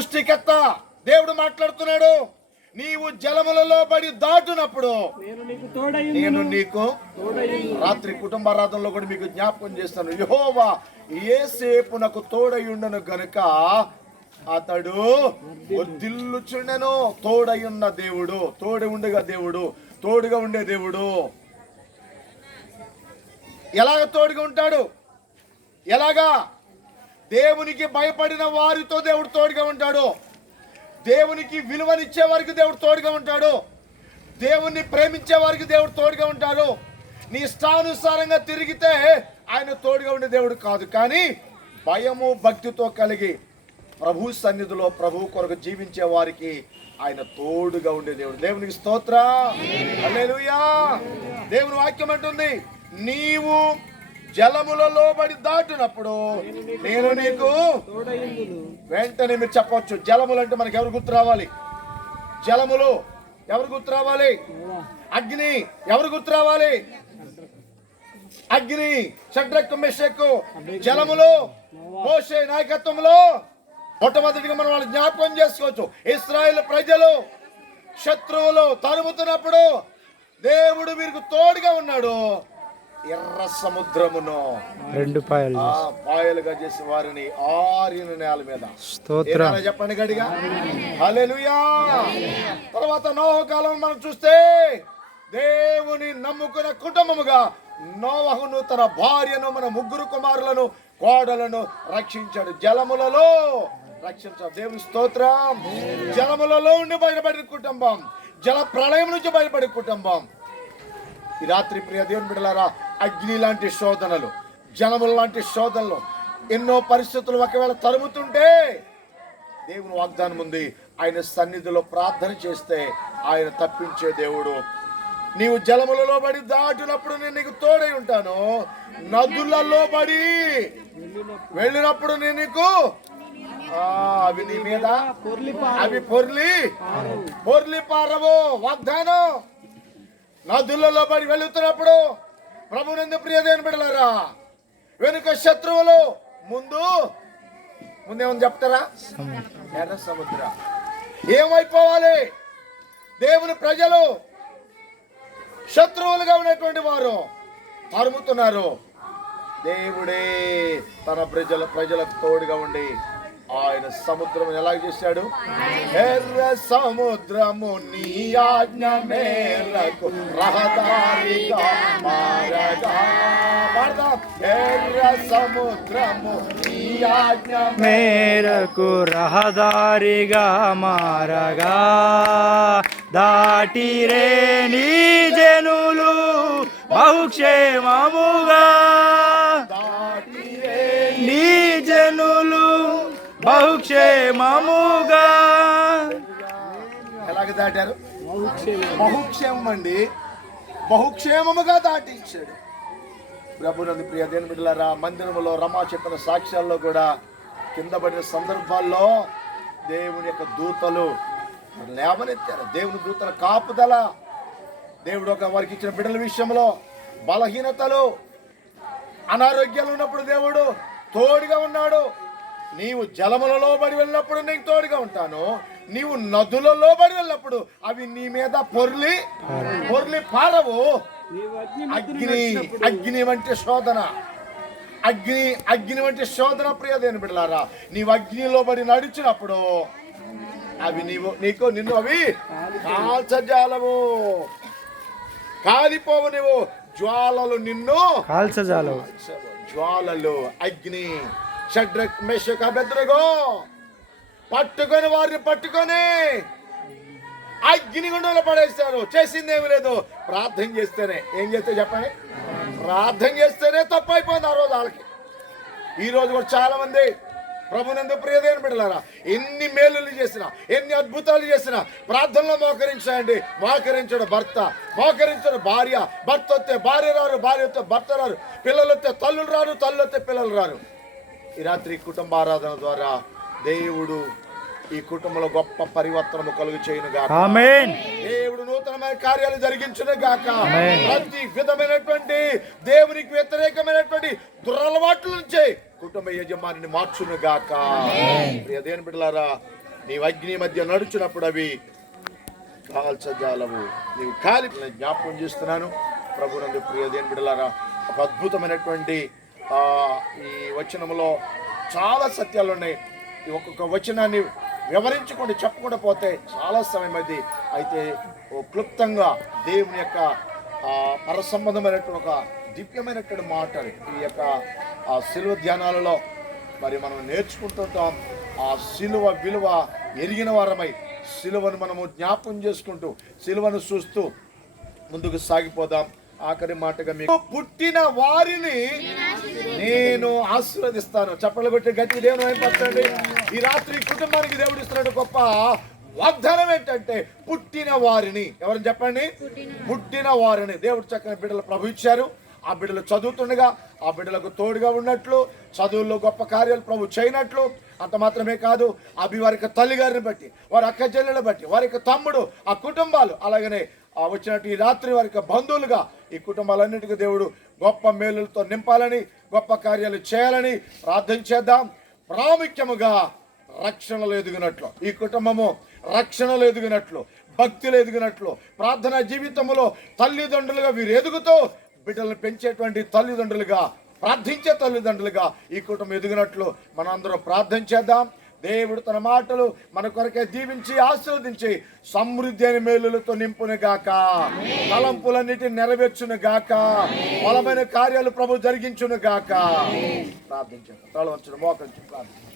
సృష్టికర్త. దేవుడు మాట్లాడుతున్నాడు. నీవు జలములలో పడి దాటునప్పుడు నేను నీకు రాత్రి కుటుంబారాధనలో కూడా మీకు జ్ఞాపకం చేస్తాను. యహోవా ఏసేపు నాకు తోడై ఉండను గనుక అతడు దిల్లుచుండెను తోడై ఉన్న దేవుడు తోడు ఉండగా దేవుడు తోడుగా ఉండే దేవుడు. ఎలాగ తోడుగా ఉంటాడు? ఎలాగా? దేవునికి భయపడిన వారితో దేవుడు తోడుగా ఉంటాడు. దేవునికి విలువనిచ్చే వారికి దేవుడు తోడుగా ఉంటాడు. దేవుణ్ణి ప్రేమించే వారికి దేవుడు తోడుగా ఉంటాడు. నీ ఇష్టానుసారంగా తిరిగితే ఆయన తోడుగా ఉండే దేవుడు కాదు. కానీ భయము భక్తితో కలిగి ప్రభు సన్నిధిలో ప్రభు కొరకు జీవించే వారికి ఆయన తోడుగా ఉండే దేవుడు. దేవునికి స్తోత్ర. దేవుని వాక్యం అంటుంది నీవు జలముల లోబడి దాటినప్పుడు నేను నీకు వెంటనే మీరు చెప్పవచ్చు. జలములు అంటే మనకి ఎవరు గుర్తు రావాలి? జలములు ఎవరు గుర్తు రావాలి? అగ్ని ఎవరు గుర్తు రావాలి? అగ్ని షడ్రక్ మెషక్ జలములు మోషే నాయకత్వంలో మొట్టమొదటిగా మనం వాళ్ళు జ్ఞాపకం చేసుకోవచ్చు. ఇస్రాయేల్ ప్రజలు శత్రువులు తరుముతున్నప్పుడు దేవుడు వీరికి తోడుగా ఉన్నాడు. ఎర్ర సముద్రమును. రెండు పాయలు పాయలుగా చేసి వారిని ఆరిన నేల మీద. స్తోత్రం. చెప్పండి గడిగా హల్లెలూయా. తర్వాత నోహ కాలం మనం చూస్తే దేవుని నమ్ముకున్న కుటుంబముగా నోవహును తన భార్యను మన ముగ్గురు కుమారులను కోడలను రక్షించాడు. జలములలో రక్షించాడు. దేవుని స్తోత్రం. జలములలో ఉండి బయటపడిన కుటుంబం. జల ప్రళయం నుంచి బయటపడిన కుటుంబం. ఈ రాత్రి ప్రియ దేవుని బిడ్డలారా అగ్ని లాంటి శోధనలు జనముల లాంటి శోధనలు ఎన్నో పరిస్థితులు ఒకవేళ తరుముతుంటే దేవుని వాగ్దానం ఉంది. ఆయన సన్నిధిలో ప్రార్థన చేస్తే ఆయన తప్పించే దేవుడు. నీవు జలములలో పడి దాటినప్పుడు నేను నీకు తోడై ఉంటాను. నదులలో పడి వెళ్ళినప్పుడు నేను నీకు అవి నీ మీద అవి పొర్లి పొర్లి పారవు. వాగ్దానం. నదులలో పడి వెళుతున్నప్పుడు ప్రభునందు ప్రియదేని బిడలారా వెనుక శత్రువులు ముందు ముందేమని చెప్తారా? ఎర్ర సముద్ర. ఏమైపోవాలి? దేవుని ప్రజలు శత్రువులుగా ఉన్నటువంటి వారు తరుముతున్నారు దేవుడే తన ప్రజల ప్రజలకు తోడుగా ఉండి ఆయన సముద్రం ఎలా చేశాడు? ఎర్ర సముద్రము నీ ఆజ్ఞ మేరకు రహదారిగా మారగా. ఎర్ర సముద్రము నీ ఆజ్ఞ మేరకు రహదారిగా మారగా. దాటిరే నీ జనులు బహుక్షేమముగా. బహుక్షేమముగా ఎలాగ దాటారు? బహుక్షేమం అండి. బహుక్షేమముగా దాటించాడు. ప్రభునంది ప్రియ దేని బిడ్డలారా మందిరంలో రమా చెప్పిన సాక్ష్యాల్లో కూడా కింద పడిన సందర్భాల్లో దేవుని యొక్క దూతలు లేవనెత్తారు. దేవుని దూతల కాపుదల దేవుడు ఒక వారికి ఇచ్చిన బిడ్డల విషయంలో బలహీనతలు అనారోగ్యాలు ఉన్నప్పుడు దేవుడు తోడుగా ఉన్నాడు. నీవు జలములలో పడి వెళ్ళినప్పుడు నీకు తోడుగా ఉంటాను. నీవు నదులలో పడి వెళ్ళినప్పుడు అవి నీ మీద పొర్లి పొర్లి పారవు. అగ్ని అగ్ని వంటి శోధన. అగ్ని అగ్ని వంటి శోధన ప్రియదేని బిడ్డలారా నీవు అగ్నిలో పడి నడిచినప్పుడు అవి నీవు నీకు నిన్ను అవి కాల్చజాలము కాలిపోవు నీవు. జ్వాలలు నిన్ను కాల్చజాలవు. జ్వాలలు అగ్ని. షడ్రక్ మెషక్ బెద్రగో పట్టుకొని వారిని పట్టుకొని అగ్ని గుండంలో పడేస్తారు చేసింది ఏమి లేదు. ప్రార్థన చేస్తేనే. ఏం చేస్తే చెప్పండి? ప్రార్థన చేస్తేనే తప్పు అయిపోయింది ఆ రోజు వాళ్ళకి. ఈ రోజు కూడా చాలా మంది ప్రభునందు ప్రియదైన బిడ్డలారా ఎన్ని మేలులు చేసినా ఎన్ని అద్భుతాలు చేసినా ప్రార్థనలో మోకరించండి. మోకరించడు భర్త మోకరించడు భార్య. భర్త వస్తే భార్య రారు భార్య వస్తే భర్త రారు. పిల్లలు వస్తే తల్లులు రారు తల్లు వస్తే పిల్లలు రారు. ఈ రాత్రి కుటుంబ ఆరాధన ద్వారా దేవుడు ఈ కుటుంబంలో గొప్ప పరివర్తనము కలుగు చేయను గాక దేవుడు నూతనమైన కార్యాలు జరిగించును గాక. ప్రతి విధమైనటువంటి దేవునికి వ్యతిరేకమైనటువంటి దురలవాట్ల నుంచి కుటుంబ యజమానిని మార్చును గాక దేవుని బిడ్డలారా నీవు అగ్ని మధ్య నడుచున్నప్పుడు అవి కాల్చజాలవు. నీవు కాలి జ్ఞాపకం చేస్తున్నాను. ప్రభునందు ప్రియ దేని బిడ్డలారా ఒక అద్భుతమైనటువంటి ఈ వచనంలో చాలా సత్యాలు ఉన్నాయి. ఈ ఒక్కొక్క వచనాన్ని వివరించుకుంటూ చెప్పకుండా పోతే చాలా సమయం అది అయితే ఓ క్లుప్తంగా దేవుని యొక్క పరసంబంధమైనటువంటి ఒక దివ్యమైనటువంటి మాటలు ఈ యొక్క ఆ శిలువ ధ్యానాలలో మరి మనం నేర్చుకుంటుంటాం. ఆ శిలువ విలువ ఎరిగిన వారమై శిలువను మనము జ్ఞాపకం చేసుకుంటూ శిలువను చూస్తూ ముందుకు సాగిపోదాం. ఆఖరి మాటగా మీకు పుట్టిన వారిని నేను ఆశీర్వదిస్తాను. చప్పలు కొట్టి గట్టి దేవుని అయిపోతాండి ఈ రాత్రి కుటుంబానికి దేవుడు ఇస్తున్నాడు గొప్ప వాగ్దానం ఏంటంటే పుట్టిన వారిని. ఎవరు చెప్పండి? పుట్టిన వారిని. దేవుడు చక్కని బిడ్డలు ప్రభు ఇచ్చారు. ఆ బిడ్డలు చదువుతుండగా ఆ బిడ్డలకు తోడుగా ఉన్నట్లు చదువుల్లో గొప్ప కార్యాలు ప్రభు చేయనట్లు అంత మాత్రమే కాదు అవి వారి యొక్క తల్లిగారిని బట్టి వారి అక్క చెల్లెలను బట్టి వారి యొక్క తమ్ముడు ఆ కుటుంబాలు అలాగనే వచ్చినట్టు ఈ రాత్రి వారి యొక్క బంధువులుగా ఈ కుటుంబాలన్నిటికీ దేవుడు గొప్ప మేలులతో నింపాలని గొప్ప కార్యాలు చేయాలని ప్రార్థన చేద్దాం. ప్రాముఖ్యముగా రక్షణలు ఎదిగినట్లు ఈ కుటుంబము రక్షణలు ఎదిగినట్లు భక్తులు ఎదిగినట్లు ప్రార్థన జీవితంలో తల్లిదండ్రులుగా వీరు ఎదుగుతూ బిడ్డలను పెంచేటువంటి తల్లిదండ్రులుగా ప్రార్థించే తల్లిదండ్రులుగా ఈ కుటుంబం ఎదిగినట్లు మనందరం ప్రార్థన చేద్దాం. దేవుడు తన మాటలు మన కొరకే దీవించి ఆశీర్వదించి సమృద్ధి అని మేలులతో నింపును గాక. తలంపులన్నిటిని నెరవేర్చును గాక. బలమైన కార్యాలు ప్రభు జరిగించును గాక. ప్రార్థించాను తల మోకరించు ప్రార్థించు